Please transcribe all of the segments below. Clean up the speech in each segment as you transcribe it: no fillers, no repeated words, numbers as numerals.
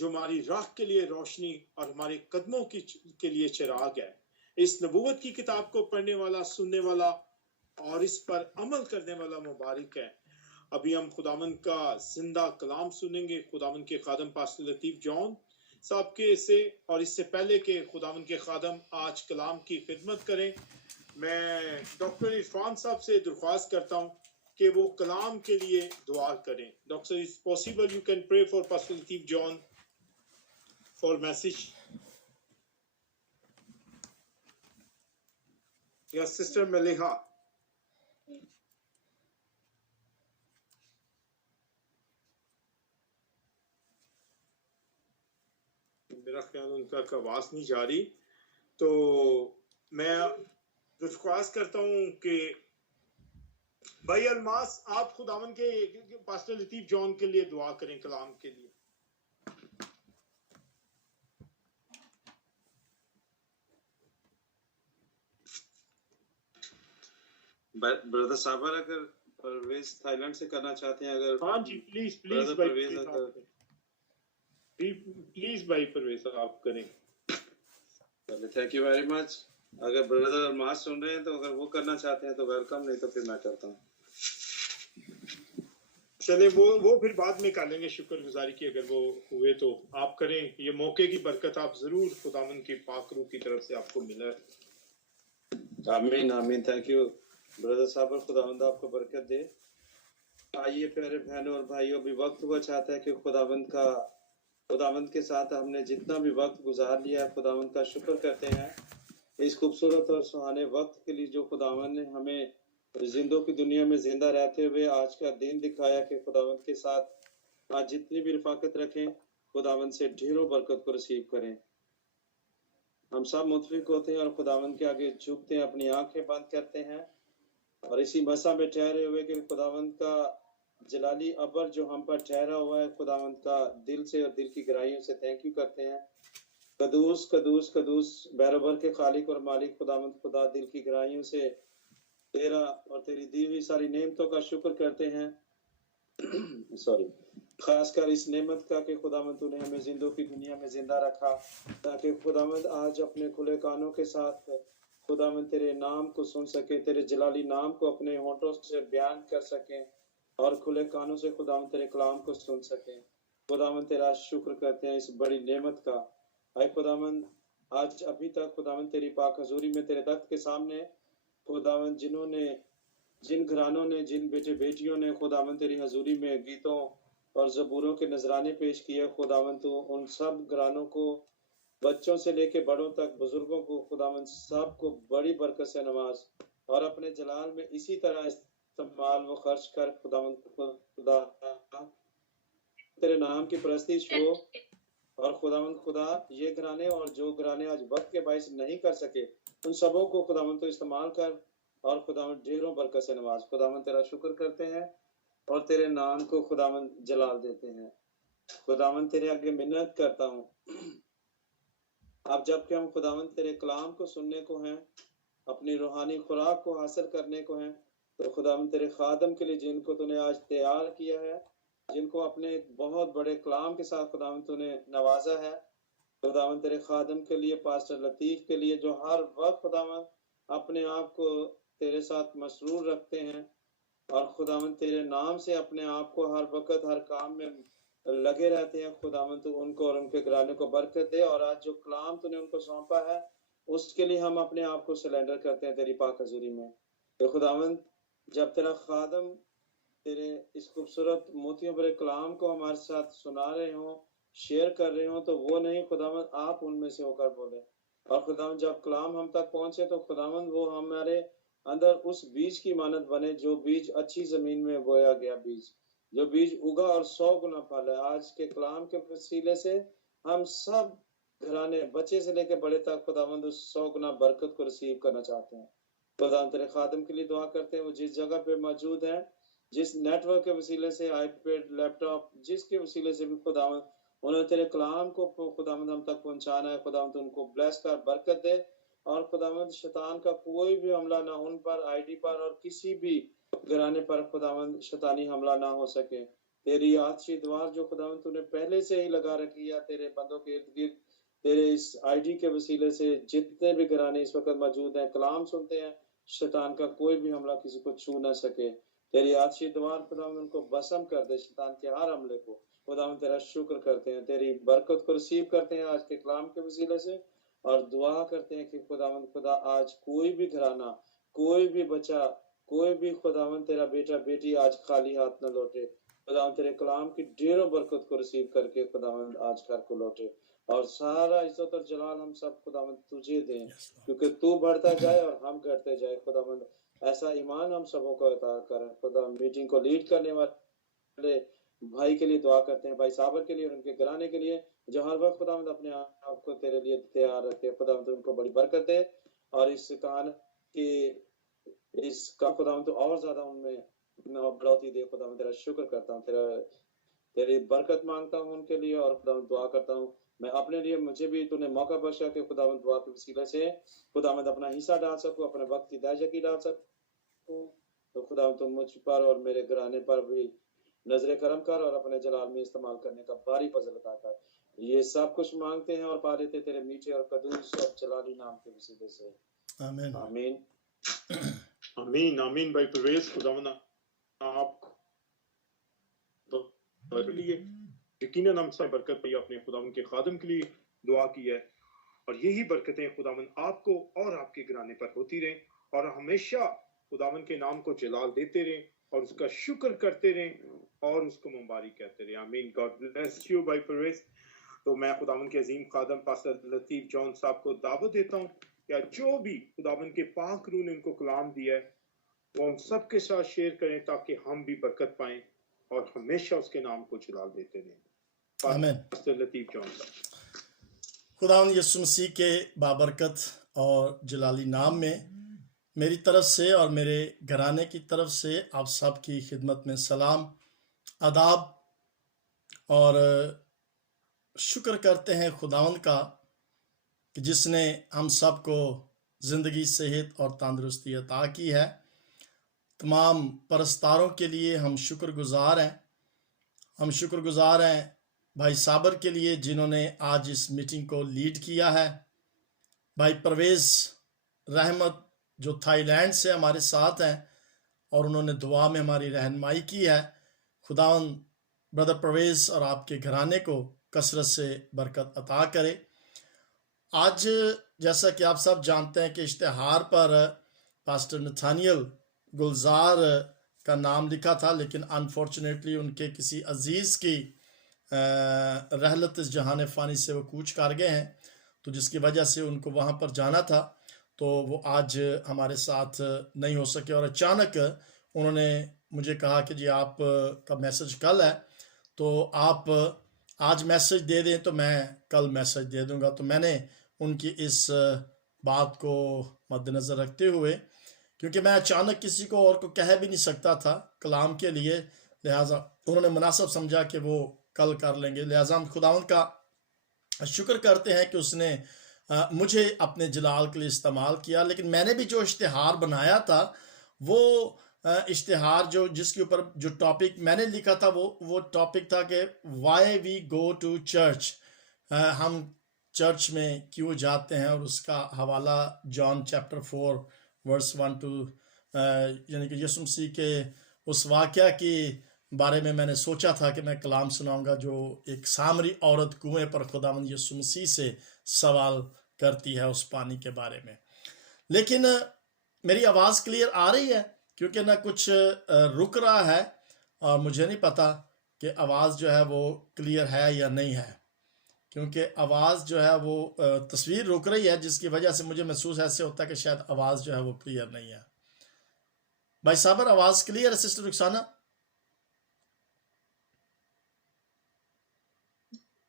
जो हमारी राह के लिए रोशनी और हमारे कदमों के लिए चिराग है। इस नबूवत की किताब को पढ़ने वाला, सुनने वाला और इस पर अमल करने वाला मुबारक है। अभी हम खुदावंद का जिंदा कलाम सुनेंगे खुदावंद के खादम पास्टर लतीफ जॉन साहब के से, और इससे पहले के खुदावंद के खादम आज कलाम की खिदमत करें। मैं डॉक्टर इरफान साहब से दरख्वास्त करता हूं कि वो कलाम के लिए दुआ करें। Doctor, is possible you can pray for pastor Latif John for message? या सिस्टर मलिहा? मेरा ख्याल उनका आवाज नहीं जा रही, तो मैं दरख्वास्त करता हूं कि भाई अलमास आप खुदावन के पास्टर लतीफ जॉन के लिए दुआ करें कलाम के लिए। ब्रदर साबर अगर परवेज थाईलैंड से करना चाहते हैं, अगर हाँ जी प्लीज प्लीज भाई, प्लीज भाई परवेज आप करें। Thank you very much. अगर ब्रदर अरमास सुन रहे हैं तो अगर वो करना चाहते हैं तो वेलकम, नहीं तो फिर मैं करता हूँ। चले वो फिर बाद में कर लेंगे शुक्रगुजारी की, अगर वो हुए तो आप करें। ये मौके की बरकत आप जरूर खुदावन की पाक रूह की तरफ से आपको मिला। आमीन आमीन। थैंक यू ब्रदर साहब, खुदावंद आपको बरकत दे। आइए प्यारे बहनों और भाइयों, भी वक्त हुआ चाहता है कि खुदावंद के साथ हमने जितना भी वक्त गुजार लिया है, खुदावंद का शुक्र करते हैं इस खूबसूरत और सुहाने वक्त के लिए जो खुदावंद ने हमें जिंदों की दुनिया में जिंदा रहते हुए आज का दिन दिखाया कि खुदावंद के साथ आज जितनी भी रफाकत रखें, खुदावंद से ढेरों बरकत को रिसीव करें। हम सब मुतफिक होते हैं और खुदावंद के आगे झुकते हैं, अपनी आंखें बंद करते हैं और इसी मसा में ठहरे हुए कि खुदावंद का जलाली अबर जो हम पर ठहरा हुआ है, खुदावंद का दिल से और दिल की गहराइयों से थैंक यू करते हैं। कदूस कदूस कदूस बैरबर के खालिक और मालिक खुदावंद खुदा, दिल की गहराइयों से तेरा और तेरी दी हुई सारी नेमतों का शुक्र करते हैं। सॉरी, खासकर इस नेमत का कि खुदावंद तूने हमें जिंदों की दुनिया में जिंदा रखा, ताकि खुदावंद आज अपने खुले कानों के साथ खुदावंद तेरे नाम को सुन सके, तेरे जलाली नाम को अपने होंठों से बयान कर सके और खुले कानों से खुदावंद तेरे कलाम को सुन सके। खुदावंद तेरा शुक्र करते हैं इस बड़ी नेमत का। आए खुदावंद, आज अभी तक खुदावंद तेरी पाक हजूरी में तेरे तख्त के सामने खुदावंद जिन घरानों ने, जिन बेटे बेटियों ने खुदावंद तेरी हजूरी में गीतों और जबूरों के नजराने पेश किए, खुदावंद तो उन सब घरानों को, बच्चों से लेके बड़ों तक, बुजुर्गों को, खुदावंद सब को बड़ी बरकत से नवाज और अपने जलाल में इसी तरह इस्तेमाल व खर्च कर। खुदावंद खुदा तेरे नाम की परस्तिश हो और खुदावंद खुदा ये घराने और जो घराने आज वक्त के बायस नहीं कर सके, उन सबों को खुदावंद तो इस्तेमाल कर और खुदावंद ढेरों बरकत से नवाज। खुदावंद तेरा शुक्र करते हैं और तेरे नाम को खुदावंद जलाल देते हैं। खुदावंद तेरे आगे मिन्नत करता हूँ, अब जबकि हम खुदावंद तेरे कलाम को सुनने को हैं, अपनी रूहानी खुराक को हासिल करने को हैं, तो खुदावंद तेरे खादम के लिए जिनको तूने आज तैयार किया है, जिनको अपने बहुत बड़े कलाम के साथ खुदावंद तूने नवाजा है, खुदावंद तेरे खादम के लिए, पास्टर लतीफ के लिए, जो हर वक्त खुदावंद अपने आप को तेरे साथ मसरूर रखते हैं और खुदावंद तेरे नाम से अपने आप को हर वक्त हर काम में लगे रहते हैं, खुदावंद तू उनको और उनके घराने को बरकत दे। और आज जो कलाम तूने उनको सौंपा है उसके लिए हम अपने आप को सरेंडर करते हैं तेरी पाक हजूरी में। तो खुदावंद, जब तेरा खादम तेरे इस खूबसूरत मोतियों भरे कलाम को हमारे साथ सुना रहे हो, शेयर कर रहे हो, तो वो नहीं खुदावंद, आप उनमें से होकर बोले। और खुदावंद जब कलाम हम तक पहुंचे तो खुदावंद वो हमारे अंदर उस बीज की मानत बने, जो बीज अच्छी जमीन में बोया गया बीज, जो बीज उगा और 100 गुना फल है। आज के कलाम के वसीले से हम सब घराने, बच्चे से लेकर बड़े तक, खुदावंद उस 100 गुना बरकत को रिसीव करना चाहते हैं। खुदावंद तेरे खादम के लिए दुआ करते हैं, वो जिस जगह पे मौजूद है, जिस नेटवर्क के वसीले से, आईपैड, लैपटॉप, जिसके वसीले से भी खुदावंद उन्होंने तेरे कलाम को खुदावंद हम तक पहुंचाना है, खुदावंद उनको ब्लेस कर, बरकत दे। और खुदावंद शैतान का कोई भी हमला ना उन पर, आईडी पर और किसी भी घराने पर खुदावंद शैतानी हमला ना हो सके। तेरी आतिशी द्वार जो खुदावन तूने पहले से ही लगा रखी है तेरे बंदों के इर्द गिर्द, तेरे इस आईडी के वसीले से जितने भी घराने इस वक्त मौजूद हैं कलाम सुनते हैं, शैतान का कोई भी हमला किसी को छू ना सके। तेरी आतिशी द्वार खुदावन उनको भस्म कर दे, शैतान के हर हमले को। खुदावन तेरा शुक्र करते हैं, तेरी बरकत को रिसीव करते हैं आज के कलाम के वसीले से, और दुआ करते हैं कि खुदावन खुदा आज कोई भी घराना, कोई भी बच्चा, कोई भी खुदावन तेरा बेटा बेटी आज खाली हाथ न लौटे। खुदावन तेरे कलाम की ढेरों बरकत को रिसीव करके खुदावन आज घर को लौटे, और सारा इज्जत और जलाल हम सब खुदावन तुझे दें, क्योंकि तू बढ़ता जाए और हम करते जाए। खुदावन ऐसा ईमान हम सबों को अता कर। खुदा मीटिंग को लीड करने वाले भाई के लिए दुआ करते हैं, भाई साबर के लिए और उनके घराने के लिए, जो हर वक्त खुदावंद अपने आप को तेरे लिए तैयार रखे। खुदावंद उनको बड़ी बरकत दे, और इस कहानी की इसका खुदावंद और ज्यादा उनमें बढ़ोतरी दे। खुदावंद तेरा शुक्र करता हूँ, तेरी बरकत मांगता हूँ उनके लिए, और खुदावंद दुआ करता हूँ मैं अपने लिए, मुझे भी तूने मौका बख्शा कि खुदावंद दुआ के वसीले से खुदावंद अपना हिस्सा डाल सकूं, अपने वक्त की दायजगी डाल सकूं। तो खुदावंद तुम मुझ पर और मेरे घराने पर भी नजर करम कर, और अपने जलाल में इस्तेमाल करने का भारी फजल अता कर। ये सब कुछ मांगते हैं और पा लेते तेरे मीठे और कदूस और जलाली नाम के वसीले से, आमीन। आमीन। आमीन आमीन। भाई परवेज, खुदावंद आप के लिए यकीनन हम सब बरकत पाई, अपने खुदावंद के खादम के लिए दुआ की है, और यही बरकतें खुदावंद आपको और आपके घराने पर होती रहें, और हमेशा खुदावंद के नाम को जलाल देते रहें, और उसका शुक्र करते रहें, और उसको मुबारक कहते रहें। आमीन। गॉड ब्लेस यू भाई परवेज। तो मैं खुदावंद के अजीम खादम पास्टर लतीफ जॉन साहब को दावत देता हूँ, या जो भी खुदावंद के पाक रूह ने उनको कलाम दिया है वो हम सबके साथ शेयर करें, ताकि हम भी बरकत पाएं और हमेशा उसके नाम को जलाल देते रहें। आमीन। पास्टर लतीफ जॉन साहब। खुदावंद यीशु मसीह के बाबरकत और जलाली नाम में मेरी तरफ से और मेरे घराने की तरफ से आप सब की खिदमत में सलाम, आदाब, और शुक्र करते हैं खुदावंद का कि जिसने हम सब को ज़िंदगी, सेहत और तंदुरुस्ती अता की है। तमाम परस्तारों के लिए हम शुक्रगुजार हैं। हम शुक्रगुजार हैं भाई साबर के लिए जिन्होंने आज इस मीटिंग को लीड किया है, भाई परवेज रहमत जो थाईलैंड से हमारे साथ हैं और उन्होंने दुआ में हमारी रहनुमाई की है। खुदावंद ब्रदर परवेज और आपके घराने को कसरत से बरकत अता करे। आज जैसा कि आप सब जानते हैं कि इश्तिहार पर पास्टर नथानियल गुलजार का नाम लिखा था, लेकिन अनफॉर्चुनेटली उनके किसी अजीज़ की रहलत इस जहान फ़ानी से वो कूच कर गए हैं, तो जिसकी वजह से उनको वहाँ पर जाना था, तो वो आज हमारे साथ नहीं हो सके। और अचानक उन्होंने मुझे कहा कि जी आप का मैसेज कल है, तो आप आज मैसेज दे दें तो मैं कल मैसेज दे दूंगा। तो मैंने उनकी इस बात को मद्देनज़र रखते हुए, क्योंकि मैं अचानक किसी को और को कह भी नहीं सकता था कलाम के लिए, लिहाजा उन्होंने मुनासिब समझा कि वो कल कर लेंगे। लिहाजा हम खुदावंद का शुक्र करते हैं कि उसने मुझे अपने जलाल के लिए इस्तेमाल किया। लेकिन मैंने भी जो इश्तिहार बनाया था, वो इश्तिहार जो जिसके ऊपर जो टॉपिक मैंने लिखा था, वो टॉपिक था कि why we go to church, हम चर्च में क्यों जाते हैं, और उसका हवाला जॉन चैप्टर 4 वर्स 1-2, यानी कि यीशु मसीह के उस वाक़या के बारे में मैंने सोचा था कि मैं कलाम सुनाऊंगा, जो एक सामरी औरत कुएं पर खुदावंद यीशु मसीह से सवाल करती है उस पानी के बारे में। लेकिन मेरी आवाज़ क्लियर आ रही है, क्योंकि ना कुछ रुक रहा है, और मुझे नहीं पता कि आवाज़ जो है वो क्लियर है या नहीं है, क्योंकि आवाज़ जो है वो तस्वीर रुक रही है, जिसकी वजह से मुझे महसूस ऐसे होता है कि शायद आवाज़ जो है वो क्लियर नहीं है। भाई साबर, आवाज़ क्लियर है? सिस्टर रुखसाना?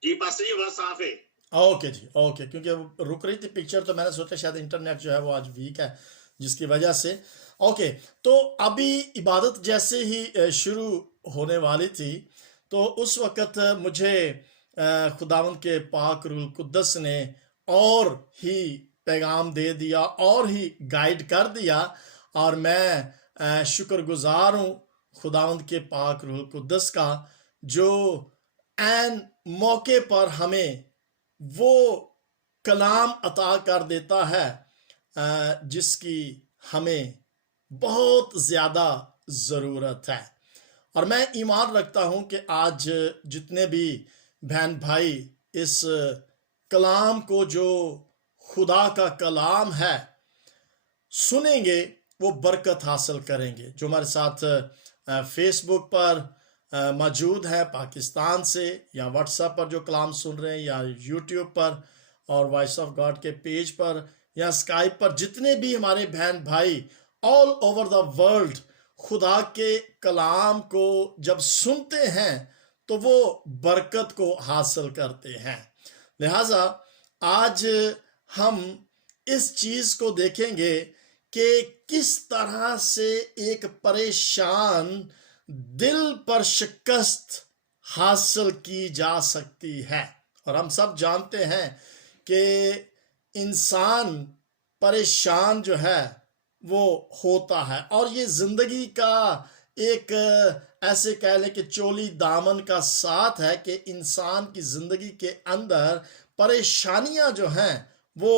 जी पास्टर जी, आवाज़ साफ है। ओके जी, ओके, क्योंकि रुक रही थी पिक्चर, तो मैंने सोचा शायद इंटरनेट जो है वो आज वीक है, जिसकी वजह से। ओके, तो अभी इबादत जैसे ही शुरू होने वाली थी, तो उस वक़्त मुझे खुदावंद के पाक रूह कुद्दस ने और ही पैगाम दे दिया और ही गाइड कर दिया, और मैं शुक्रगुजार हूँ खुदावंद के पाक रूह कुद्दस का जो ऐन मौके पर हमें वो कलाम अता कर देता है जिसकी हमें बहुत ज़्यादा ज़रूरत है। और मैं ईमान रखता हूं कि आज जितने भी बहन भाई इस कलाम को, जो खुदा का कलाम है, सुनेंगे, वो बरकत हासिल करेंगे। जो हमारे साथ फेसबुक पर मौजूद है पाकिस्तान से, या व्हाट्सएप पर जो कलाम सुन रहे हैं, या यूट्यूब पर और वॉइस ऑफ गॉड के पेज पर, या स्काइप पर, जितने भी हमारे बहन भाई ऑल ओवर द वर्ल्ड खुदा के कलाम को जब सुनते हैं तो वो बरकत को हासिल करते हैं। लिहाजा आज हम इस चीज को देखेंगे कि किस तरह से एक परेशान दिल पर शिकस्त हासिल की जा सकती है। और हम सब जानते हैं कि इंसान परेशान जो है वो होता है, और ये जिंदगी का एक ऐसे कह लें कि चोली दामन का साथ है कि इंसान की जिंदगी के अंदर परेशानियां जो हैं वो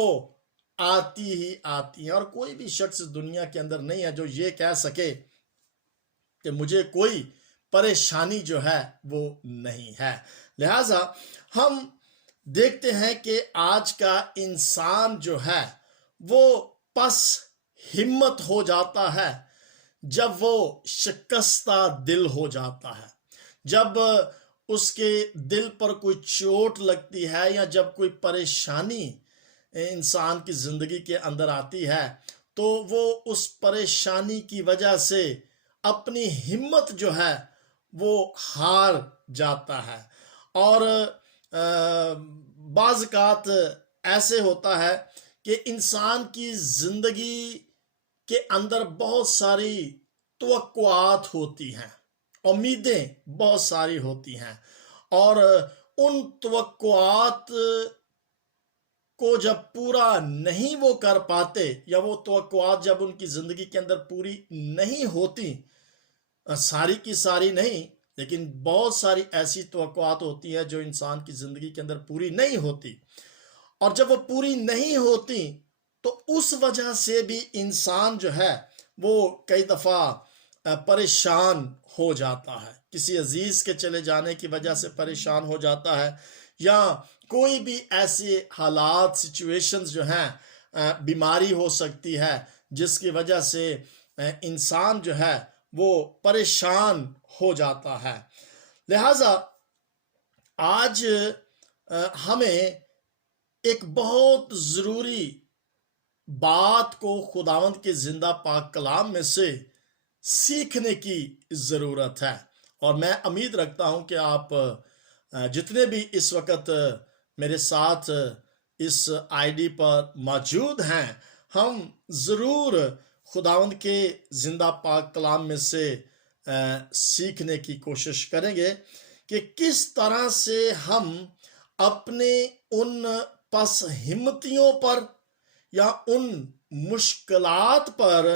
आती ही आती हैं। और कोई भी शख्स दुनिया के अंदर नहीं है जो ये कह सके कि मुझे कोई परेशानी जो है वो नहीं है। लिहाजा हम देखते हैं कि आज का इंसान जो है वो पस हिम्मत हो जाता है जब वो शिकस्ता दिल हो जाता है, जब उसके दिल पर कोई चोट लगती है, या जब कोई परेशानी इंसान की जिंदगी के अंदर आती है, तो वो उस परेशानी की वजह से अपनी हिम्मत जो है वो हार जाता है। और बाज़-औक़ात ऐसे होता है कि इंसान की जिंदगी के अंदर बहुत सारी तवक्कुआत होती हैं, उम्मीदें बहुत सारी होती हैं, और उन तवक्कुआत को जब पूरा नहीं वो कर पाते, या वो तवक्कुआत जब उनकी जिंदगी के अंदर पूरी नहीं होती, सारी की सारी नहीं लेकिन बहुत सारी ऐसी तवक्कुआत होती है जो इंसान की जिंदगी के अंदर पूरी नहीं होती, और जब वो पूरी नहीं होती तो उस वजह से भी इंसान जो है वो कई दफ़ा परेशान हो जाता है। किसी अजीज के चले जाने की वजह से परेशान हो जाता है, या कोई भी ऐसे हालात, सिचुएशंस जो हैं, बीमारी हो सकती है जिसकी वजह से इंसान जो है वो परेशान हो जाता है। लिहाजा आज हमें एक बहुत ज़रूरी बात को खुदावंद के जिंदा पाक कलाम में से सीखने की ज़रूरत है। और मैं उम्मीद रखता हूं कि आप जितने भी इस वक्त मेरे साथ इस आईडी पर मौजूद हैं, हम ज़रूर खुदावंद के जिंदा पाक कलाम में से सीखने की कोशिश करेंगे कि किस तरह से हम अपने उन पस हिम्मतियों पर या उन मुश्किलात पर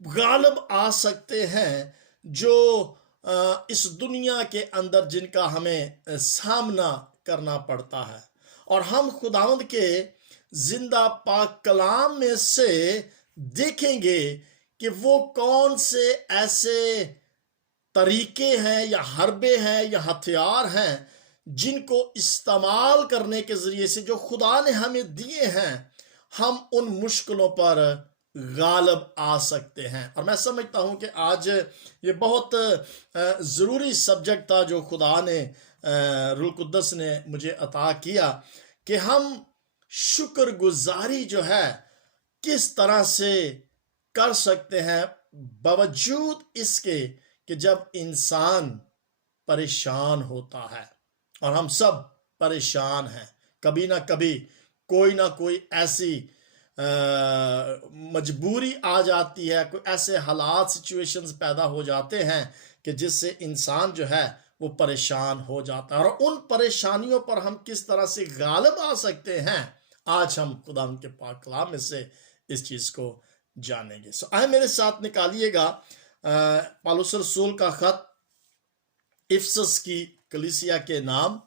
गालिब आ सकते हैं जो इस दुनिया के अंदर जिनका हमें सामना करना पड़ता है। और हम खुदावंद के जिंदा पाक कलाम में से देखेंगे कि वो कौन से ऐसे तरीके हैं या हरबे हैं या हथियार हैं जिनको इस्तेमाल करने के जरिए से, जो खुदा ने हमें दिए हैं, हम उन मुश्किलों पर गालिब आ सकते हैं। और मैं समझता हूं कि आज ये बहुत ज़रूरी सब्जेक्ट था जो खुदा ने, रूह कुद्दस ने मुझे अता किया, कि हम शुक्रगुजारी जो है किस तरह से कर सकते हैं बावजूद इसके कि जब इंसान परेशान होता है। और हम सब परेशान हैं, कभी ना कभी कोई ना कोई ऐसी मजबूरी आ जाती है, कोई ऐसे हालात, सिचुएशंस पैदा हो जाते हैं कि जिससे इंसान जो है वो परेशान हो जाता है। और उन परेशानियों पर हम किस तरह से गालिब आ सकते हैं, आज हम खुदा के पाक कलाम में से इस चीज को जानेंगे। सो आए मेरे साथ निकालिएगा पौलुस रसूल का खत इफसस की कलीसिया के नाम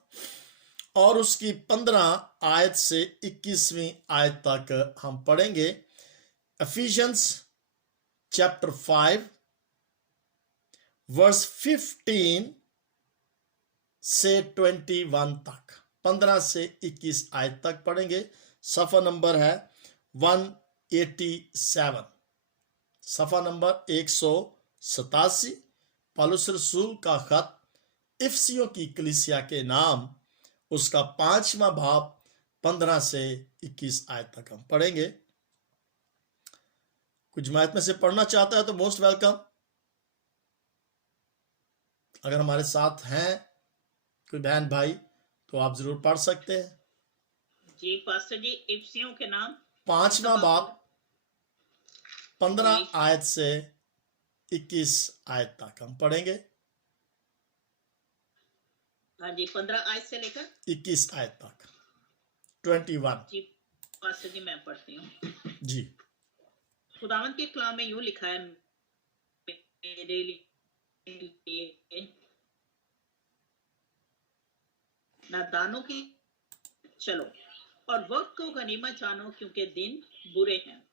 और उसकी 15 आयत से 21वीं आयत तक हम पढ़ेंगे। एफिशियंस चैप्टर 5 वर्स 15 से 21 तक, 15 से 21 आयत तक पढ़ेंगे। सफ़ा नंबर है 187, सफ़ा नंबर 187, पौलुस रसूल का खत इफसियों की कलीसिया के नाम, उसका 5वां बाब 15 से 21 आयत तक हम पढ़ेंगे। कुछ जमात में से पढ़ना चाहता है तो मोस्ट वेलकम। अगर हमारे साथ हैं कोई बहन भाई तो आप जरूर पढ़ सकते हैं। जी पास्टर जी, इफसियों के नाम 5वां बाब 15 आयत से 21 आयत तक हम पढ़ेंगे। हाँ जी, 15 आयत से लेकर 21 आयत तक, 21। जी पास्टर जी, मैं पढ़ती हूँ। जी। खुदावंद के कलाम में यूं लिखा है, मेरे लिए नादानों की चलो और वक्त को गनीमत जानो, क्योंकि दिन बुरे हैं।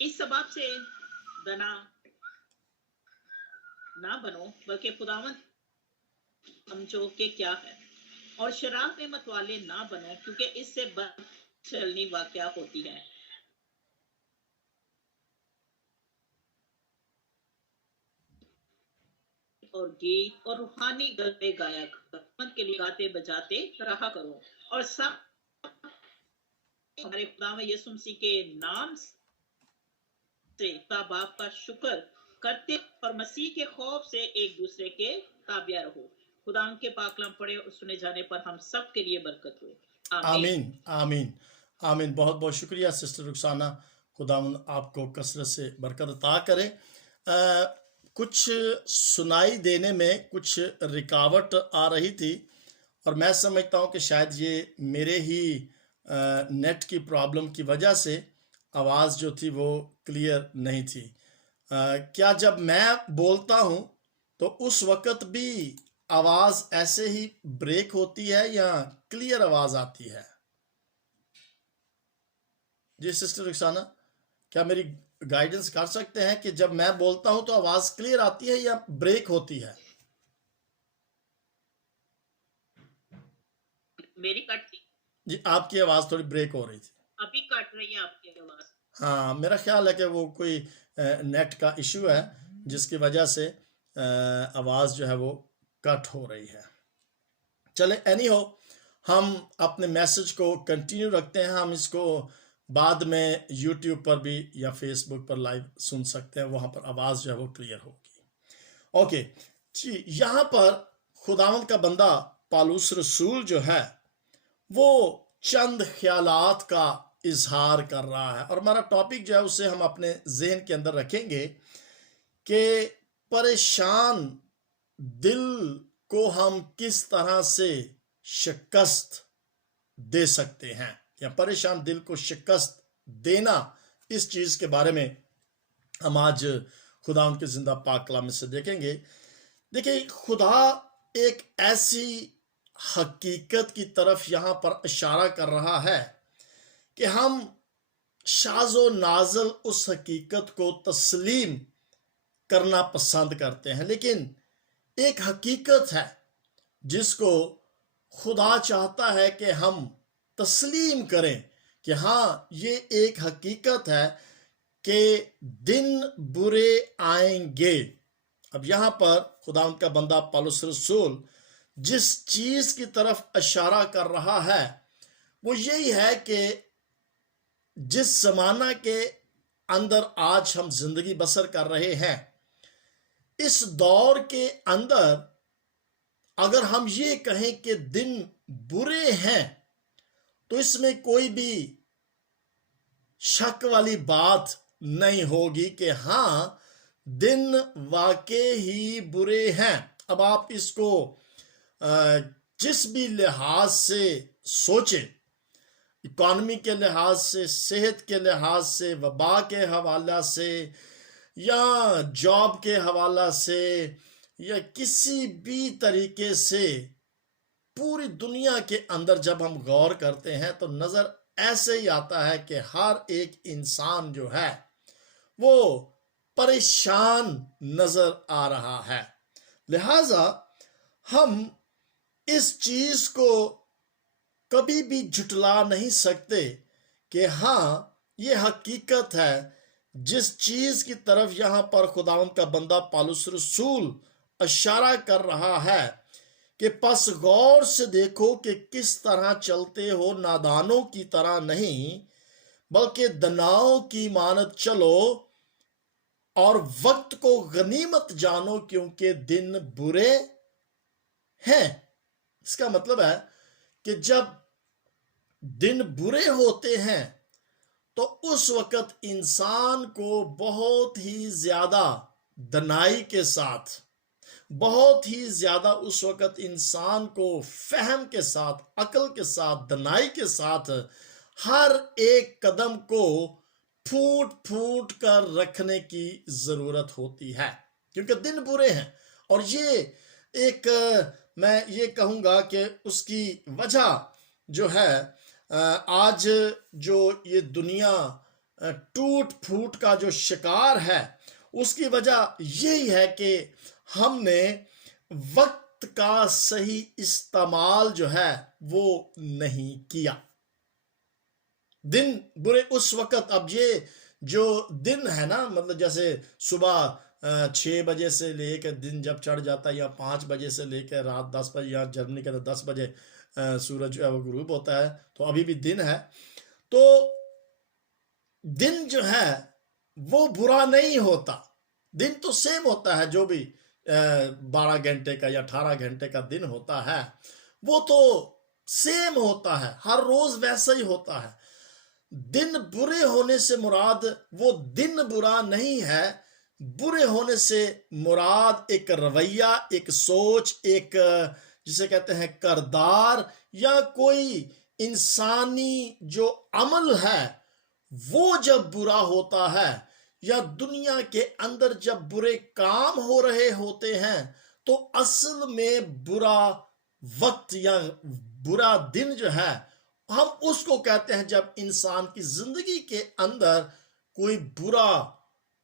इस सबब से दना ना बनो, बल्कि खुदावंद समझो कि क्या है, और शराब में मतवाले ना बनो, क्योंकि इससे बद चलनी वाकया होती है। और गीत और रूहानी गीत गाया करो, के लिए गाते बजाते रहा करो, और सब हमारे खुदा में यीशु मसीह के नाम से बाप का शुक्र करते और मसीह के खौफ से एक दूसरे के ताबिया रहो। खुदा के पाक कलाम पढ़े और सुने जाने पर हम सब के लिए बरकत हुए। आमीन आमीन आमीन। बहुत बहुत शुक्रिया सिस्टर रुखसाना, खुदावंद आपको कसरत से बरकत अता करे। कुछ सुनाई देने में कुछ रुकावट आ रही थी और मैं समझता हूँ कि शायद ये मेरे ही नेट की प्रॉब्लम की वजह से आवाज़ जो थी वो क्लियर नहीं थी। क्या जब मैं बोलता हूँ तो उस वक़्त भी आवाज़ ऐसे ही ब्रेक होती है या क्लियर आवाज़ आती है? जी सिस्टर रुखसाना, क्या मेरी गाइडेंस कर सकते हैं कि जब मैं बोलता हूं तो आवाज क्लियर आती है या ब्रेक होती है? मेरी कट थी जी, आपकी आवाज थोड़ी ब्रेक हो रही थी। अभी कट रही है आपकी आवाज। हाँ, मेरा ख्याल है कि वो कोई नेट का इशू है जिसकी वजह से आवाज जो है वो कट हो रही है। चले, एनी हो, हम अपने मैसेज को कंटिन्यू रखते हैं। हम इसको बाद में यूट्यूब पर भी या फेसबुक पर लाइव सुन सकते हैं, वहां पर आवाज जो है वो क्लियर होगी। ओके जी, यहाँ पर खुदावंद का बंदा पौलुस रसूल जो है वो चंद ख्यालात का इजहार कर रहा है और हमारा टॉपिक जो है उसे हम अपने जहन के अंदर रखेंगे कि परेशान दिल को हम किस तरह से शिकस्त दे सकते हैं, या परेशान दिल को शिकस्त देना, इस चीज के बारे में हम आज खुदा उनके जिंदा पाक कलाम में से देखेंगे। देखिए, खुदा एक ऐसी हकीकत की तरफ यहां पर इशारा कर रहा है कि हम शाज़ो नाज़ल उस हकीकत को तस्लीम करना पसंद करते हैं, लेकिन एक हकीकत है जिसको खुदा चाहता है कि हम तस्लीम करें कि हाँ, ये एक हकीकत है कि दिन बुरे आएंगे। अब यहां पर खुदा उनका बंदा पौलुस रसूल जिस चीज की तरफ इशारा कर रहा है वो यही है कि जिस जमाना के अंदर आज हम जिंदगी बसर कर रहे हैं, इस दौर के अंदर अगर हम ये कहें कि दिन बुरे हैं तो इसमें कोई भी शक वाली बात नहीं होगी कि हाँ, दिन वाकई ही बुरे हैं। अब आप इसको जिस भी लिहाज से सोचें, इकॉनमी के लिहाज से, सेहत के लिहाज से, वबा के हवाला से, या जॉब के हवाला से, या किसी भी तरीके से पूरी दुनिया के अंदर जब हम गौर करते हैं तो नजर ऐसे ही आता है कि हर एक इंसान जो है वो परेशान नजर आ रहा है। लिहाजा हम इस चीज को कभी भी झुटला नहीं सकते कि हाँ ये हकीकत है। जिस चीज की तरफ यहां पर खुदावंद का बंदा पौलुस रसूल इशारा कर रहा है कि पस गौर से देखो कि किस तरह चलते हो, नादानों की तरह नहीं बल्कि दनाओं की मानद चलो और वक्त को गनीमत जानो क्योंकि दिन बुरे हैं। इसका मतलब है कि जब दिन बुरे होते हैं तो उस वक्त इंसान को बहुत ही ज्यादा दनाई के साथ, बहुत ही ज्यादा उस वक्त इंसान को फहम के साथ, अकल के साथ, दनाई के साथ हर एक कदम को फूट फूट कर रखने की जरूरत होती है क्योंकि दिन बुरे हैं। और ये एक मैं ये कहूंगा कि उसकी वजह जो है आज जो ये दुनिया टूट फूट का जो शिकार है उसकी वजह यही है कि हमने वक्त का सही इस्तेमाल जो है वो नहीं किया। दिन बुरे उस वक्त, अब ये जो दिन है ना, मतलब जैसे सुबह 6 बजे से लेकर दिन जब चढ़ जाता है या 5 बजे से लेकर रात 10 बजे, या जर्मनी के तो 10 बजे सूरज जो है वो ग्रूब होता है तो अभी भी दिन है। तो दिन जो है वो बुरा नहीं होता, दिन तो सेम होता है, जो भी 12 घंटे का या 18 घंटे का दिन होता है वो तो सेम होता है, हर रोज वैसा ही होता है। दिन बुरे होने से मुराद वो दिन बुरा नहीं है, बुरे होने से मुराद एक रवैया, एक सोच, एक जिसे कहते हैं करदार, या कोई इंसानी जो अमल है वो जब बुरा होता है, या दुनिया के अंदर जब बुरे काम हो रहे होते हैं तो असल में बुरा वक्त या बुरा दिन जो है हम उसको कहते हैं जब इंसान की जिंदगी के अंदर कोई बुरा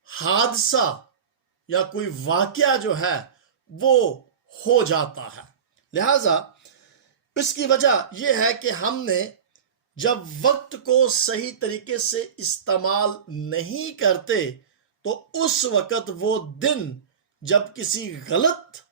हादसा या कोई वाकया जो है वो हो जाता है। लिहाजा इसकी वजह यह है कि हमने जब वक्त को सही तरीके से इस्तेमाल नहीं करते तो उस वक्त वो दिन जब किसी गलत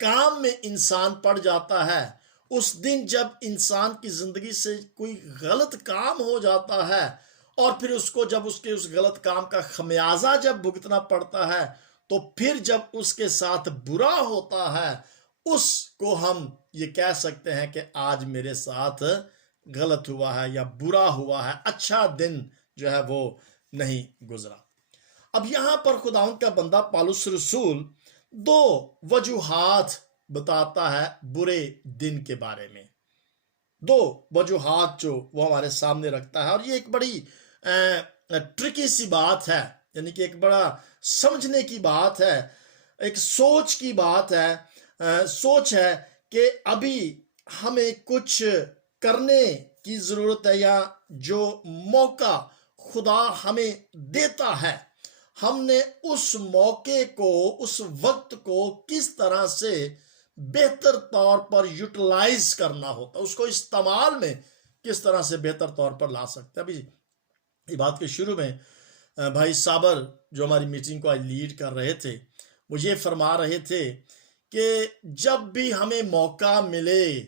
काम में इंसान पड़ जाता है, उस दिन जब इंसान की जिंदगी से कोई गलत काम हो जाता है और फिर उसको जब उसके उस गलत काम का खमियाजा जब भुगतना पड़ता है तो फिर जब उसके साथ बुरा होता है उसको हम ये कह सकते हैं कि आज मेरे साथ गलत हुआ है या बुरा हुआ है, अच्छा दिन जो है वो नहीं गुजरा। अब यहां पर खुदावंद का बंदा पौलुस रसूल 2 वजूहात बताता है बुरे दिन के बारे में, 2 वजूहात जो वो हमारे सामने रखता है। और ये एक बड़ी ट्रिकी सी बात है, यानी कि एक बड़ा समझने की बात है, एक सोच की बात है। सोच है कि अभी हमें कुछ करने की जरूरत है, या जो मौका खुदा हमें देता है हमने उस मौके को, उस वक्त को किस तरह से बेहतर तौर पर यूटिलाइज करना होता, उसको इस्तेमाल में किस तरह से बेहतर तौर पर ला सकते हैं। अभी ये बात के शुरू में भाई साबर जो हमारी मीटिंग को आज लीड कर रहे थे वो ये फरमा रहे थे कि जब भी हमें मौका मिले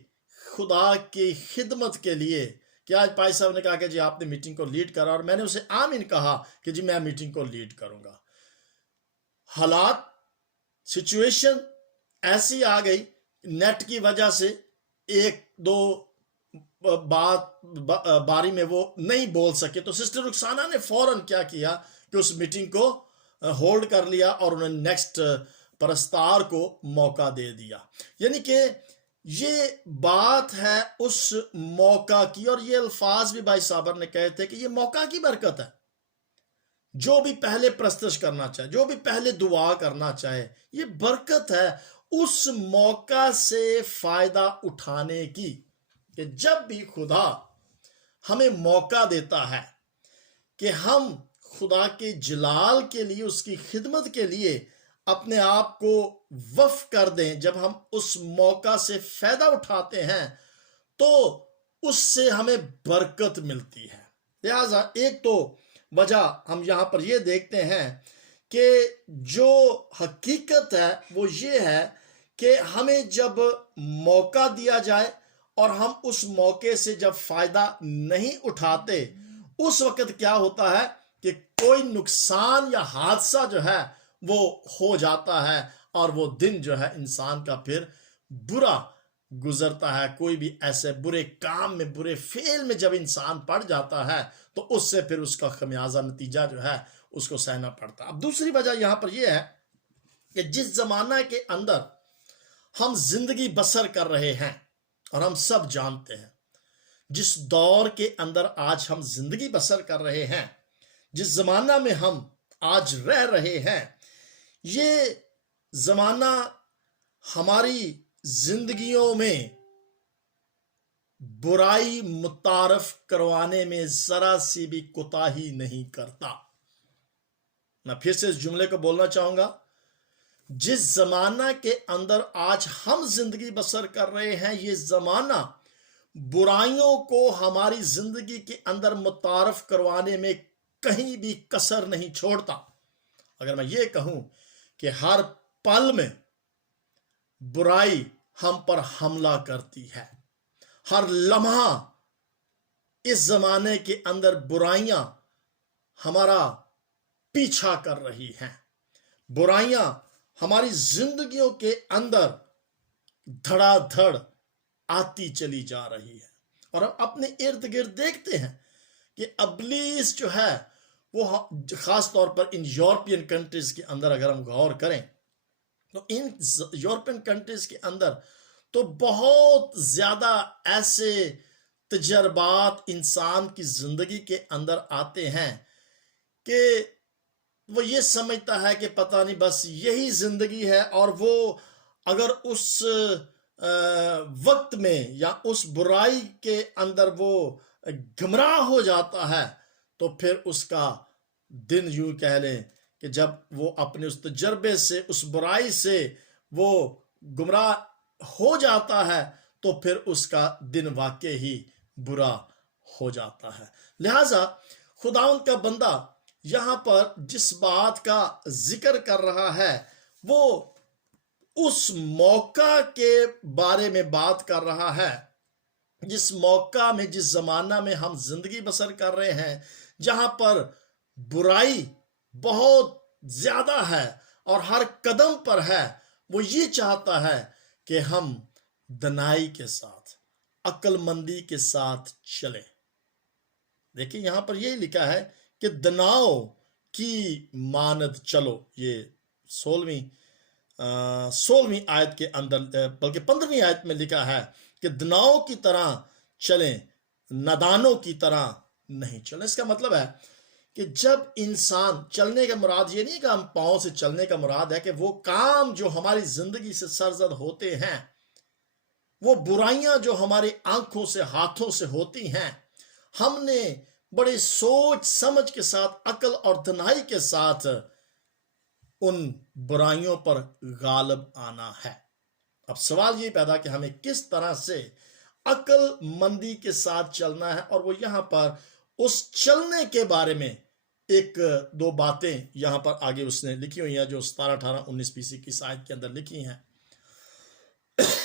खुदा की खिदमत के लिए, कि आज भाई साहब ने कहा कि जी आपने मीटिंग को लीड करा और मैंने उसे आमीन कहा कि जी मैं मीटिंग को लीड करूंगा। हालात, सिचुएशन ऐसी आ गई नेट की वजह से, 1-2 बारी में वो नहीं बोल सके तो सिस्टर रुखसाना ने फौरन क्या किया कि उस मीटिंग को होल्ड कर लिया और उन्होंने नेक्स्ट परस्तार को मौका दे दिया। यानी कि ये बात है उस मौका की, और ये अल्फाज भी भाई साबर ने कहे थे कि ये मौका की बरकत है। जो भी पहले प्रस्तश करना चाहे, जो भी पहले दुआ करना चाहे, ये बरकत है उस मौका से फायदा उठाने की, कि जब भी खुदा हमें मौका देता है कि हम खुदा के जलाल के लिए, उसकी खिदमत के लिए अपने आप को वक्फ कर दें, जब हम उस मौका से फायदा उठाते हैं तो उससे हमें बरकत मिलती है। लिहाजा एक तो वजह हम यहां पर यह देखते हैं कि जो हकीकत है वो ये है कि हमें जब मौका दिया जाए और हम उस मौके से जब फायदा नहीं उठाते, उस वक्त क्या होता है कि कोई नुकसान या हादसा जो है वो हो जाता है और वो दिन जो है इंसान का फिर बुरा गुजरता है। कोई भी ऐसे बुरे काम में, बुरे फेल में जब इंसान पड़ जाता है तो उससे फिर उसका खमियाजा नतीजा जो है उसको सहना पड़ता है। अब दूसरी वजह यहां पर यह है कि जिस जमाना के अंदर हम जिंदगी बसर कर रहे हैं, और हम सब जानते हैं जिस दौर के अंदर आज हम जिंदगी बसर कर रहे हैं, जिस जमाना में हम आज रह रहे हैं, ये जमाना हमारी जिंदगियों में बुराई मुतारफ करवाने में जरा सी भी कोताही नहीं करता। मैं फिर से इस जुमले को बोलना चाहूंगा, जिस जमाना के अंदर आज हम जिंदगी बसर कर रहे हैं, ये जमाना बुराइयों को हमारी जिंदगी के अंदर मुतारफ करवाने में कहीं भी कसर नहीं छोड़ता। अगर मैं ये कहूं कि हर पल में बुराई हम पर हमला करती है, हर लम्हा इस जमाने के अंदर बुराइयां हमारा पीछा कर रही हैं, बुराइयां हमारी जिंदगियों के अंदर धड़ाधड़ आती चली जा रही है। और हम अपने इर्द गिर्द देखते हैं कि इब्लीस जो है वो खास तौर पर इन यूरोपियन कंट्रीज के अंदर अगर हम गौर करें तो इन यूरोपियन कंट्रीज के अंदर तो बहुत ज्यादा ऐसे तजर्बात इंसान की जिंदगी के अंदर आते हैं कि वो ये समझता है कि पता नहीं बस यही जिंदगी है, और वो अगर उस वक्त में या उस बुराई के अंदर वो गुमराह हो जाता है तो फिर उसका दिन यूं कह लें कि जब वो अपने उस तजर्बे से, उस बुराई से वो गुमराह हो जाता है तो फिर उसका दिन वाकई ही बुरा हो जाता है। लिहाजा खुदावंद का बंदा यहां पर जिस बात का जिक्र कर रहा है वो उस मौका के बारे में बात कर रहा है, जिस मौका में, जिस जमाना में हम जिंदगी बसर कर रहे हैं, जहां पर बुराई बहुत ज्यादा है और हर कदम पर है। वो ये चाहता है कि हम दनाई के साथ, अक्लमंदी के साथ चलें। देखिए यहां पर यही लिखा है कि दनाओं की मानद चलो। ये 16वीं आयत के अंदर, बल्कि 15वीं आयत में लिखा है कि दनाओं की तरह चलें, नादानों की तरह नहीं चलें। इसका मतलब है कि जब इंसान चलने का मुराद ये नहीं कि हम पांव से चलने का मुराद है कि वो काम जो हमारी जिंदगी से सरजद होते हैं, वो बुराइयां जो हमारी आंखों से, हाथों से होती हैं, हमने बड़े सोच समझ के साथ, अकल और दनाई के साथ उन बुराइयों पर गालिब आना है। अब सवाल ये पैदा कि हमें किस तरह से अक्लमंदी के साथ चलना है, और वो यहां पर उस चलने के बारे में एक दो बातें यहां पर आगे उसने लिखी हुई हैं जो 17, 18, 19 पीसी की आयत के अंदर लिखी हैं।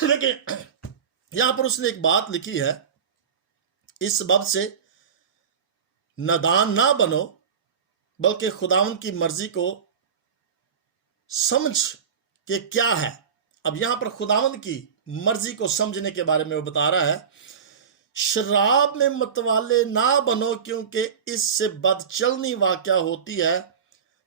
लेकिन यहां पर उसने एक बात लिखी है, इस सबब से नादान ना बनो बल्कि खुदावंद की मर्जी को समझ के क्या है। अब यहां पर खुदावंद की मर्जी को समझने के बारे में वो बता रहा है, शराब में मतवाले ना बनो क्योंकि इससे बदचलनी वाक़या होती है,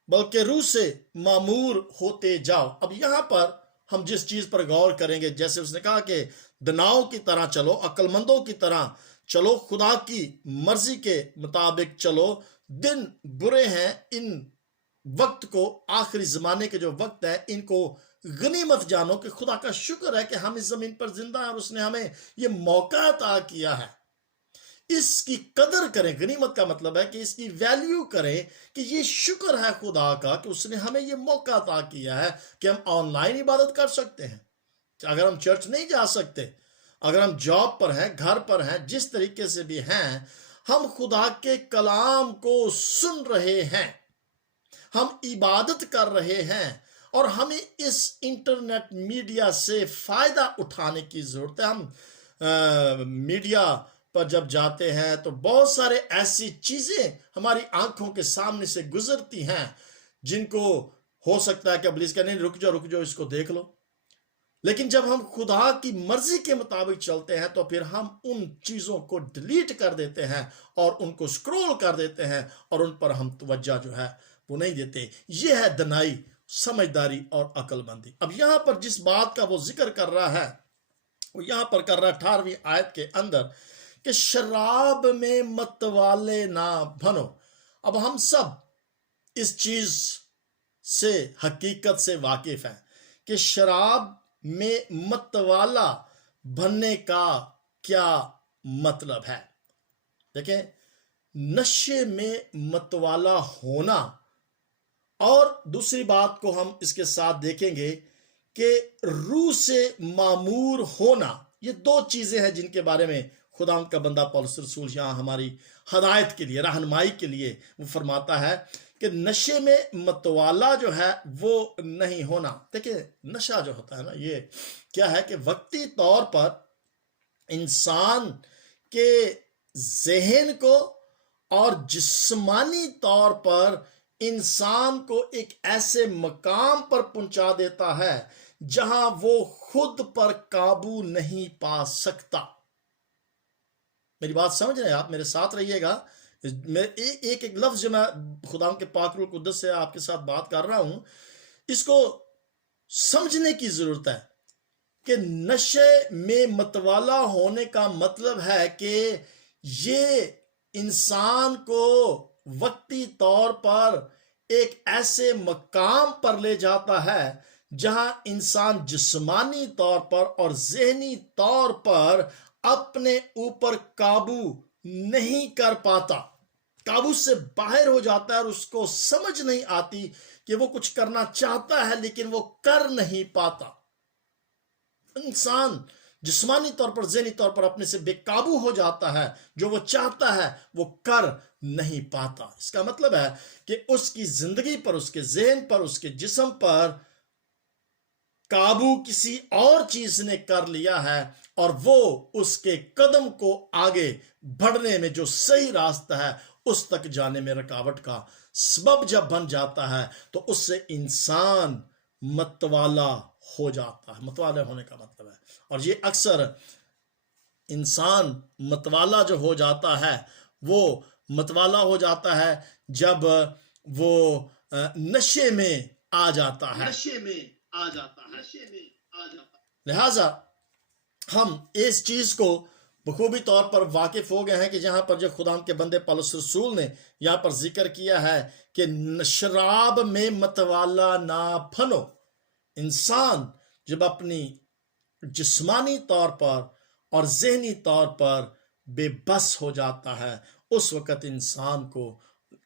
बल्कि रूह से मामूर होते जाओ। अब यहां पर हम जिस चीज पर गौर करेंगे, जैसे उसने कहा कि दनाओं की तरह चलो, अक्लमंदों की तरह चलो, खुदा की मर्जी के मुताबिक चलो। दिन बुरे हैं, इन वक्त को, आखिरी जमाने के जो वक्त है, इनको गनीमत जानो कि खुदा का शुक्र है कि हम इस जमीन पर जिंदा हैं और उसने हमें ये मौका अता किया है। इसकी कदर करें। गनीमत का मतलब है कि इसकी वैल्यू करें कि ये शुक्र है खुदा का कि उसने हमें ये मौका अता किया है कि हम ऑनलाइन इबादत कर सकते हैं। अगर हम चर्च नहीं जा सकते, अगर हम जॉब पर हैं, घर पर हैं, जिस तरीके से भी हैं, हम खुदा के कलाम को सुन रहे हैं, हम इबादत कर रहे हैं और हमें इस इंटरनेट मीडिया से फायदा उठाने की जरूरत है। हम मीडिया पर जब जाते हैं तो बहुत सारे ऐसी चीजें हमारी आंखों के सामने से गुजरती हैं जिनको हो सकता है कि इब्लीस कहे नहीं, रुक जाओ इसको देख लो। लेकिन जब हम खुदा की मर्जी के मुताबिक चलते हैं तो फिर हम उन चीजों को डिलीट कर देते हैं और उनको स्क्रॉल कर देते हैं और उन पर हम तवज्जो जो है वो नहीं देते। ये है दनाई, समझदारी और अक्लमंदी। अब यहां पर जिस बात का वो जिक्र कर रहा है वो यहां पर कर रहा है 18वीं आयत के अंदर कि शराब में मतवाले ना बनो। अब हम सब इस चीज से हकीकत से वाकिफ हैं कि शराब में मतवाला बनने का क्या मतलब है। देखें, नशे में मतवाला होना और दूसरी बात को हम इसके साथ देखेंगे कि रूह से मामूर होना, ये दो चीजें हैं जिनके बारे में खुदा का बंदा पौलुस रसूल यहाँ हमारी हदायत के लिए, रहनुमाई के लिए वो फरमाता है कि नशे में मतवाला जो है वो नहीं होना। देखिए, नशा जो होता है ना, ये क्या है कि वक्ती तौर पर इंसान के जहन को और जिस्मानी तौर पर इंसान को एक ऐसे मकाम पर पहुंचा देता है जहां वो खुद पर काबू नहीं पा सकता। मेरी बात समझ रहे हैं आप? मेरे साथ रहिएगा। मैं एक एक लफ्ज जो मैं खुदा के पाक रूह कुद्दस से आपके साथ बात कर रहा हूं, इसको समझने की जरूरत है कि नशे में मतवाला होने का मतलब है कि ये इंसान को वक्ती तौर पर एक ऐसे मकाम पर ले जाता है जहां इंसान जिस्मानी तौर पर और ज़हनी तौर पर अपने ऊपर काबू नहीं कर पाता, काबू से बाहर हो जाता है और उसको समझ नहीं आती कि वो कुछ करना चाहता है लेकिन वो कर नहीं पाता। इंसान जिस्मानी तौर पर, ज़हनी तौर पर अपने से बेकाबू हो जाता है, जो वो चाहता है वो कर नहीं पाता। इसका मतलब है कि उसकी जिंदगी पर, उसके ज़हन पर, उसके जिस्म पर काबू किसी और चीज ने कर लिया है और वो उसके कदम को आगे बढ़ने में, जो सही रास्ता है उस तक जाने में रुकावट का सबब जब बन जाता है तो उससे इंसान मतवाला हो जाता है। मतवाला होने का मतलब है, और ये अक्सर इंसान मतवाला जो हो जाता है वो मतवाला हो जाता है जब वो नशे में आ जाता है। लिहाजा हम इस चीज को बखूबी तौर पर वाकिफ हो गए हैं कि जहां पर जो खुदा के बंदे पौलुस रसूल ने यहां पर जिक्र किया है कि शराब में मतवाला ना बनो। इंसान जब अपनी जिस्मानी तौर पर और ज़हनी तौर पर बेबस हो जाता है उस वक़्त इंसान को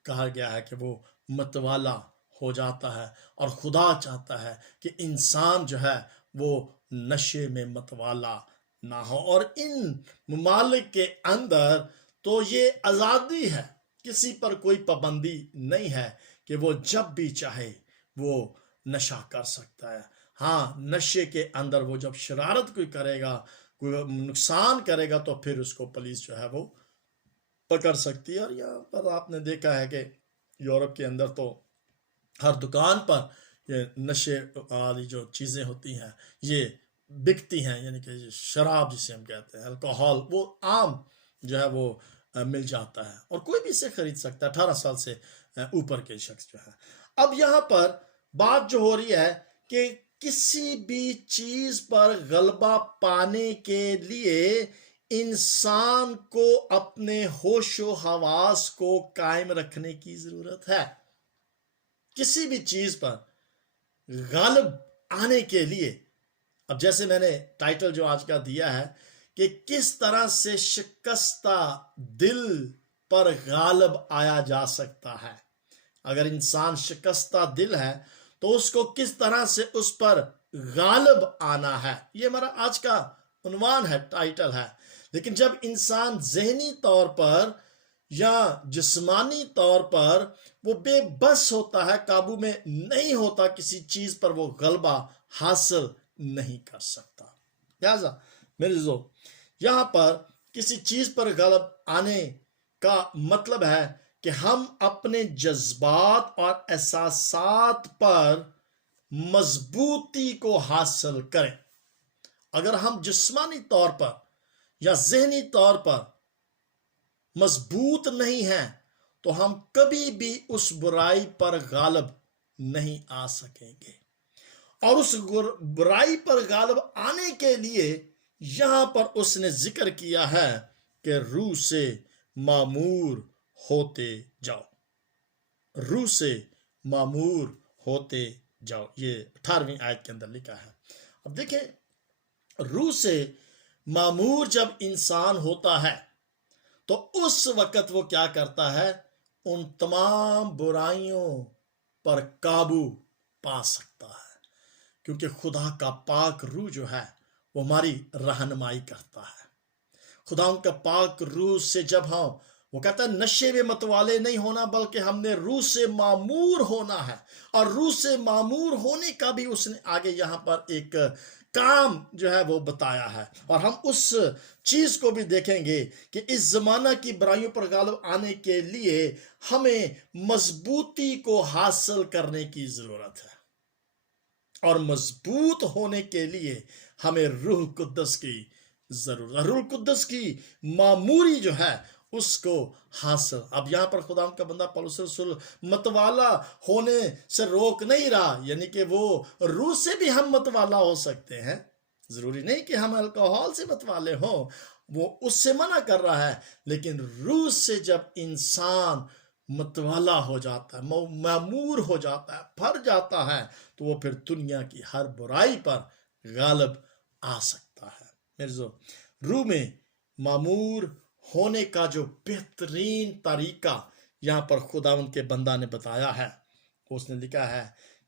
कहा गया है कि वो मतवाला हो जाता है, और खुदा चाहता है कि इंसान जो है वो नशे में मतवाला ना हो। और इन ममालिक के अंदर तो ये आज़ादी है, किसी पर कोई पाबंदी नहीं है कि वो जब भी चाहे वो नशा कर सकता है। हाँ, नशे के अंदर वो जब शरारत कोई करेगा, कोई नुकसान करेगा तो फिर उसको पुलिस जो है वो पकड़ सकती है। और यहाँ पर आपने देखा है कि यूरोप के अंदर तो हर दुकान पर ये नशे वाली जो चीज़ें होती हैं ये बिकती हैं, यानी कि शराब जिसे हम कहते हैं, अल्कोहल, वो आम जो है वो मिल जाता है और कोई भी इसे खरीद सकता है, 18 साल से ऊपर के शख्स जो है। अब यहाँ पर बात जो हो रही है कि किसी भी चीज पर गलबा पाने के लिए इंसान को अपने होशो हवास को कायम रखने की जरूरत है। किसी भी चीज पर गालिब आने के लिए, अब जैसे मैंने टाइटल जो आज का दिया है कि किस तरह से शिकस्ता दिल पर गालिब आया जा सकता है। अगर इंसान शिकस्ता दिल है तो उसको किस तरह से उस पर गालिब आना है, ये हमारा आज का उन्वान है, टाइटल है। लेकिन जब इंसान ज़हनी तौर पर या जिस्मानी तौर पर वो बेबस होता है, काबू में नहीं होता, किसी चीज पर वो गलबा हासिल नहीं कर सकता। लिहाजा मेरे जो यहाँ पर किसी चीज पर गलब आने का मतलब है कि हम अपने जज्बात और एहसासात पर मजबूती को हासिल करें। अगर हम जिस्मानी तौर पर या ज़हनी तौर पर मजबूत नहीं हैं तो हम कभी भी उस बुराई पर गालिब नहीं आ सकेंगे। और उस बुराई पर गालिब आने के लिए यहां पर उसने जिक्र किया है कि रूह से मामूर होते जाओ, रूह से मामूर होते जाओ, ये 18वीं आयत के अंदर लिखा है। अब देखें, रूह से मामूर जब इंसान होता है तो उस वक्त वो क्या करता है, उन तमाम बुराइयों पर काबू पा सकता है, क्योंकि खुदा का पाक रूह जो है वो हमारी रहनुमाई करता है। खुदा का पाक रूह से जब हम, वो कहता है नशे में मतवाले नहीं होना, बल्कि हमने रूह से मामूर होना है। और रूह से मामूर होने का भी उसने आगे यहाँ पर एक काम जो है वो बताया है। और हम उस चीज को भी देखेंगे कि इस जमाना की बुराइयों पर गालिब आने के लिए हमें मजबूती को हासिल करने की जरूरत है। और मजबूत होने के लिए हमें रूह कुद्दस की जरूरत है। रूह कुद्दस की मामूरी जो है उसको हासिल। अब यहां पर खुदा का बंदा पौलुस रसूल मतवाला होने से रोक नहीं रहा, यानी कि वो रूह से भी हम मतवाला हो सकते हैं, जरूरी नहीं कि हम अल्कोहल से मतवाले हो, वो उससे मना कर रहा है। लेकिन रूह से जब इंसान मतवाला हो जाता है, मामूर हो जाता है, भर जाता है, तो वो फिर दुनिया की हर बुराई पर गालिब आ सकता है। मेरे जो रूह में मामूर होने का जो बेहतरीन तरीका यहाँ पर खुदावंद के बंदा ने बताया है, उसने लिखा है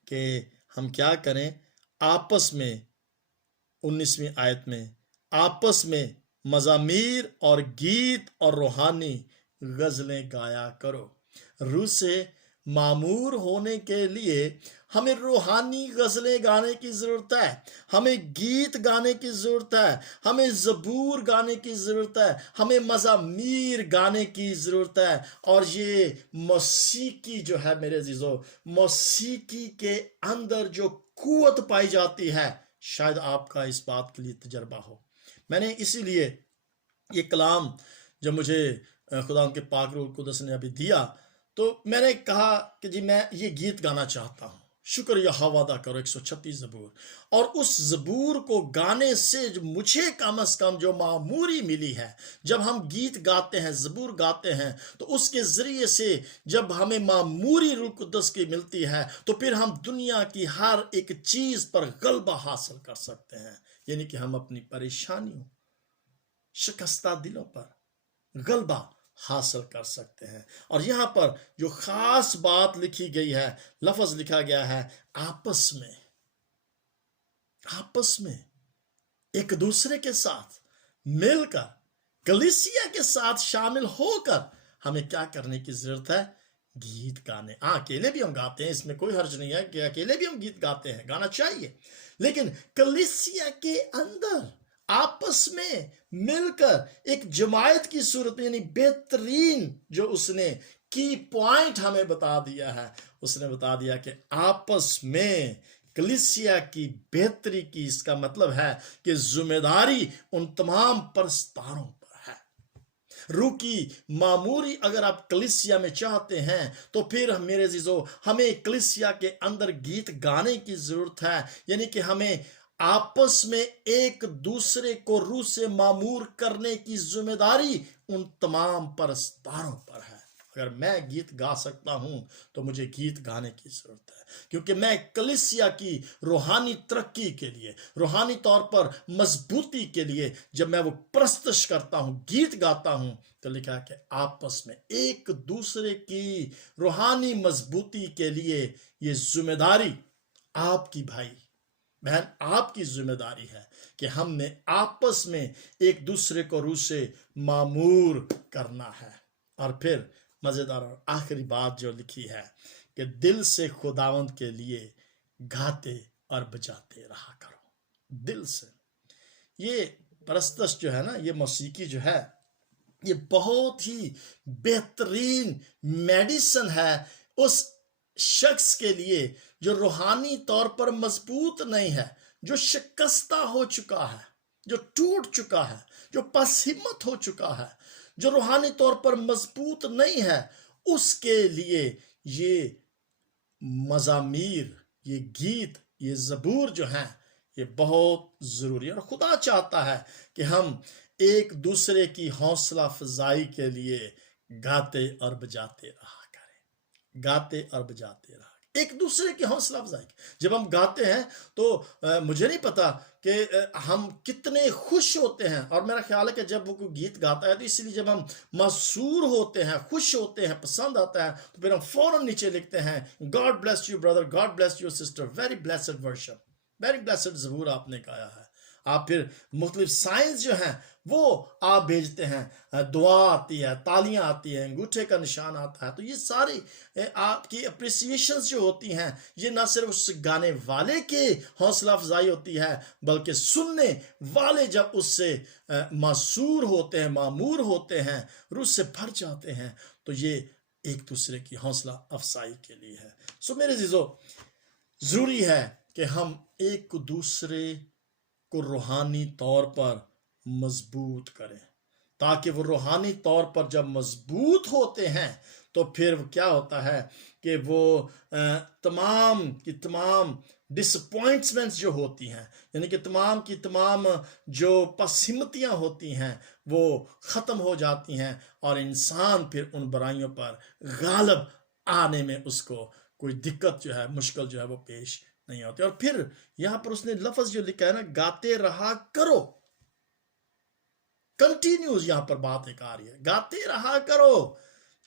कि हम क्या करें, आपस में 19वीं आयत में आपस में मज़ामीर और गीत और रूहानी गजलें गाया करो। रूह से मामूर होने के लिए हमें रूहानी गजलें गाने की जरूरत है, हमें गीत गाने की जरूरत है, हमें ज़बूर गाने की जरूरत है, हमें मज़ामीर गाने की जरूरत है। और ये मौसीकी जो है मेरे अजीजों, मौसीकी के अंदर जो कुव्वत पाई जाती है, शायद आपका इस बात के लिए तजर्बा हो। मैंने इसीलिए ये कलाम जब मुझे खुदा के पाक रूह कुद्दस ने अभी दिया, तो मैंने कहा कि जी मैं ये गीत गाना चाहता हूँ, शुक्र यहोवा अदा करो 136 ज़बूर। और उस ज़बूर को गाने से मुझे कम से कम जो मामूरी मिली है, जब हम गीत गाते हैं, ज़बूर गाते हैं, तो उसके ज़रिए से जब हमें मामूरी रूह कुद्दस की मिलती है, तो फिर हम दुनिया की हर एक चीज़ पर गलबा हासिल कर सकते हैं। यानी कि हम अपनी परेशानियों, शिकस्ता दिलों पर गलबा हासिल कर सकते हैं। और यहाँ पर जो खास बात लिखी गई है, लफ्ज लिखा गया है, आपस में, आपस में एक दूसरे के साथ मिलकर, कलीसिया के साथ शामिल होकर हमें क्या करने की जरूरत है, गीत गाने। अकेले भी हम गाते हैं, इसमें कोई हर्ज नहीं है कि अकेले भी हम गीत गाते हैं, गाना चाहिए, लेकिन कलीसिया के अंदर आपस में मिलकर एक जमायत की सूरत में, यानी बेहतरीन जो उसने की पॉइंट हमें बता दिया है, उसने बता दिया कि आपस में कलीसिया की बेहतरी की, इसका मतलब है कि जिम्मेदारी उन तमाम परस्तारों पर है। रूह की मामूरी अगर आप कलीसिया में चाहते हैं, तो फिर मेरे अजीजों हमें कलीसिया के अंदर गीत गाने की जरूरत है। यानी कि हमें आपस में एक दूसरे को रूह से मामूर करने की जिम्मेदारी उन तमाम परस्तारों पर है। अगर मैं गीत गा सकता हूं तो मुझे गीत गाने की जरूरत है, क्योंकि मैं कलीसिया की रूहानी तरक्की के लिए, रूहानी तौर पर मजबूती के लिए जब मैं वो प्रस्तुत करता हूं, गीत गाता हूं, तो लिखा है कि आपस में एक दूसरे की रूहानी मजबूती के लिए ये जिम्मेदारी आपकी भाई बहन, आपकी जिम्मेदारी है कि हमने आपस में एक दूसरे को रूह से मामूर करना है। और फिर मजेदार और आखिरी बात जो लिखी है कि दिल से खुदावंद के लिए गाते और बजाते रहा करो। दिल से ये परस्तश जो है ना, ये मौसीकी जो है, ये बहुत ही बेहतरीन मेडिसिन है उस शख्स के लिए जो रूहानी तौर पर मजबूत नहीं है, जो शिकस्ता हो चुका है, जो टूट चुका है, जो पसहिम्मत हो चुका है, जो रूहानी तौर पर मजबूत नहीं है। उसके लिए ये मज़ामीर, ये गीत, ये ज़बूर जो हैं, ये बहुत ज़रूरी है। और खुदा चाहता है कि हम एक दूसरे की हौसला अफजाई के लिए गाते और बजाते रहा करें, गाते और बजाते रहा, एक दूसरे की हौसला अफजाई। जब हम गाते हैं तो मुझे नहीं पता कि हम कितने खुश होते हैं, और मेरा ख्याल है कि जब वो कोई गीत गाता है तो इसलिए जब हम मसूर होते हैं, खुश होते हैं, पसंद आता है, तो फिर हम फौरन नीचे लिखते हैं, God bless you brother, God bless you sister, very blessed worship, very blessed ज़बूर आपने गाया है। आप फिर मुख्तलिफ साइंस जो हैं वो आप भेजते हैं, दुआ आती है, तालियां आती हैं, अंगूठे का निशान आता है। तो ये सारी आपकी अप्रिसिएशंस जो होती हैं, ये ना सिर्फ उस गाने वाले के हौसला अफजाई होती है, बल्कि सुनने वाले जब उससे मासूर होते हैं, मामूर होते हैं, रूह से भर जाते हैं, तो ये एक दूसरे की हौसला अफजाई के लिए है। सो मेरे अज़ीज़ों, ज़रूरी है कि हम एक दूसरे को रूहानी तौर पर मजबूत करें, ताकि वो रूहानी तौर पर जब मजबूत होते हैं तो फिर क्या होता है कि वो तमाम की तमाम डिसअपॉइंटमेंट्स जो होती हैं, यानी कि तमाम की तमाम जो पसहिमतियाँ होती हैं, वो ख़त्म हो जाती हैं, और इंसान फिर उन बुराइयों पर गालिब आने में उसको कोई दिक्कत जो है, मुश्किल जो है वो पेश नहीं होती। और फिर यहां पर उसने लफ्ज जो लिखा है ना, गाते रहा करो, कंटिन्यूस यहां पर बात एक आ रही है, गाते रहा करो।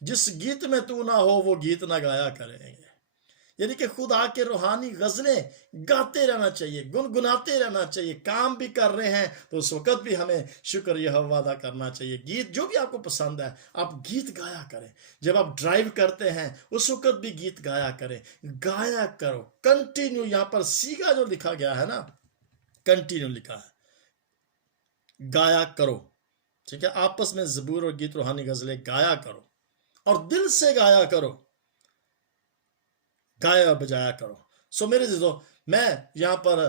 जिस गीत में तू ना हो वो गीत ना गाया करेंगे, यानी कि खुदा के रूहानी गजलें गाते रहना चाहिए, गुनगुनाते रहना चाहिए। काम भी कर रहे हैं तो उस वक्त भी हमें शुक्र यहोवा अदा करना चाहिए। गीत जो भी आपको पसंद है आप गीत गाया करें, जब आप ड्राइव करते हैं उस वक्त भी गीत गाया करें, गाया करो कंटिन्यू। यहां पर सीगा जो लिखा गया है ना, कंटिन्यू लिखा है, गाया करो, ठीक है। आपस में ज़बूर और गीत रूहानी गजलें गाया करो, और दिल से गाया करो, गाया बजाया करो। सो मेरे अज़ीज़ों, मैं यहाँ पर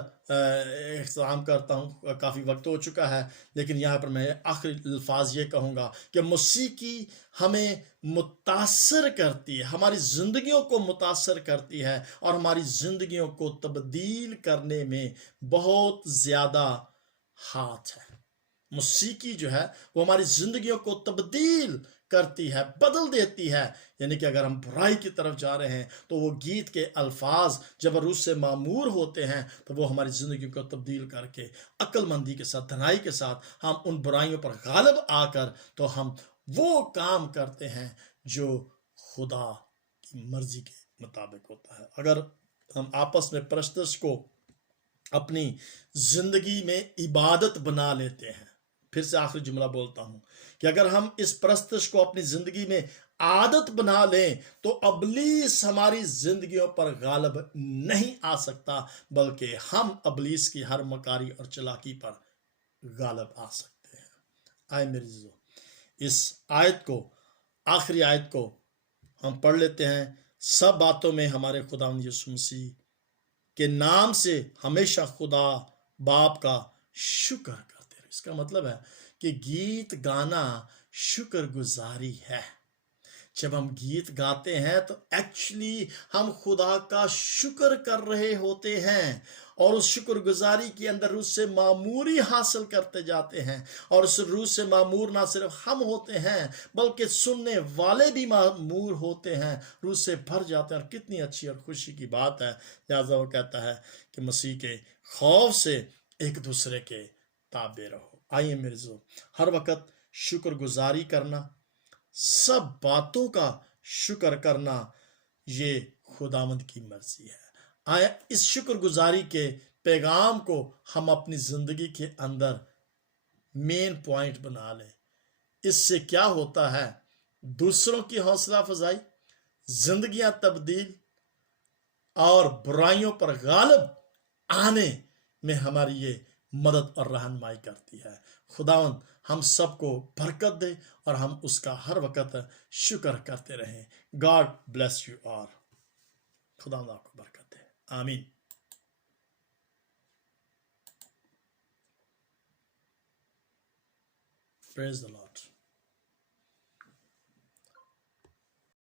इख्तिताम करता हूँ, काफ़ी वक्त हो चुका है, लेकिन यहाँ पर मैं आखिरी अल्फाज ये कहूँगा कि मौसीकी हमें मुतासर करती है, हमारी ज़िंदगियों को मुतासर करती है, और हमारी ज़िंदगियों को तब्दील करने में बहुत ज़्यादा हाथ है। मौसीकी जो है वो हमारी ज़िंदगियों को तब्दील करती है, बदल देती है। यानी कि अगर हम बुराई की तरफ जा रहे हैं तो वो गीत के अल्फाज जब रूह से मामूर होते हैं तो वो हमारी ज़िंदगी को तब्दील करके अक्लमंदी के साथ, धनाई के साथ हम उन बुराइयों पर गालिब आकर तो हम वो काम करते हैं जो खुदा की मर्जी के मुताबिक होता है। अगर हम आपस में परस्तश को अपनी ज़िंदगी में इबादत बना लेते हैं, फिर से आखिरी जुमला बोलता हूं कि अगर हम इस परस्तश को अपनी जिंदगी में आदत बना लें तो अबलीस हमारी जिंदगियों पर गालिब नहीं आ सकता, बल्कि हम अबलीस की हर मकारी और चालाकी पर गालिब आ सकते हैं। आए मेरे अज़ीज़ों, इस आयत को, आखिरी आयत को हम पढ़ लेते हैं। सब बातों में हमारे खुदावंद यीशु मसीह के नाम से हमेशा खुदा बाप का शुक्र करते रहे। इसका मतलब है कि गीत गाना शुक्रगुजारी है। जब हम गीत गाते हैं तो एक्चुअली हम खुदा का शुक्र कर रहे होते हैं और उस शुक्रगुजारी के अंदर रूह से मामूरी हासिल करते जाते हैं और उस रूह से मामूर ना सिर्फ हम होते हैं बल्कि सुनने वाले भी मामूर होते हैं, रूह से भर जाते हैं। और कितनी अच्छी और खुशी की बात है। लिहाजा वो कहता है कि मसीह के खौफ से एक दूसरे के ताबे रहो। आइए मेरे जो हर वक्त शुक्रगुजारी करना, सब बातों का शुक्र करना, ये खुदावंद की मर्जी है। आया इस शुक्रगुजारी के पैगाम को हम अपनी जिंदगी के अंदर मेन पॉइंट बना लें। इससे क्या होता है? दूसरों की हौसला अफजाई, जिंदगियां तब्दील और बुराइयों पर गालिब आने में हमारी ये मदद और रहनुमाई करती है। खुदावंद हम सबको बरकत दे और हम उसका हर वक्त शुक्र करते रहें। God bless you all. खुदावंद आपको बरकत दे। आमीन। Praise the Lord.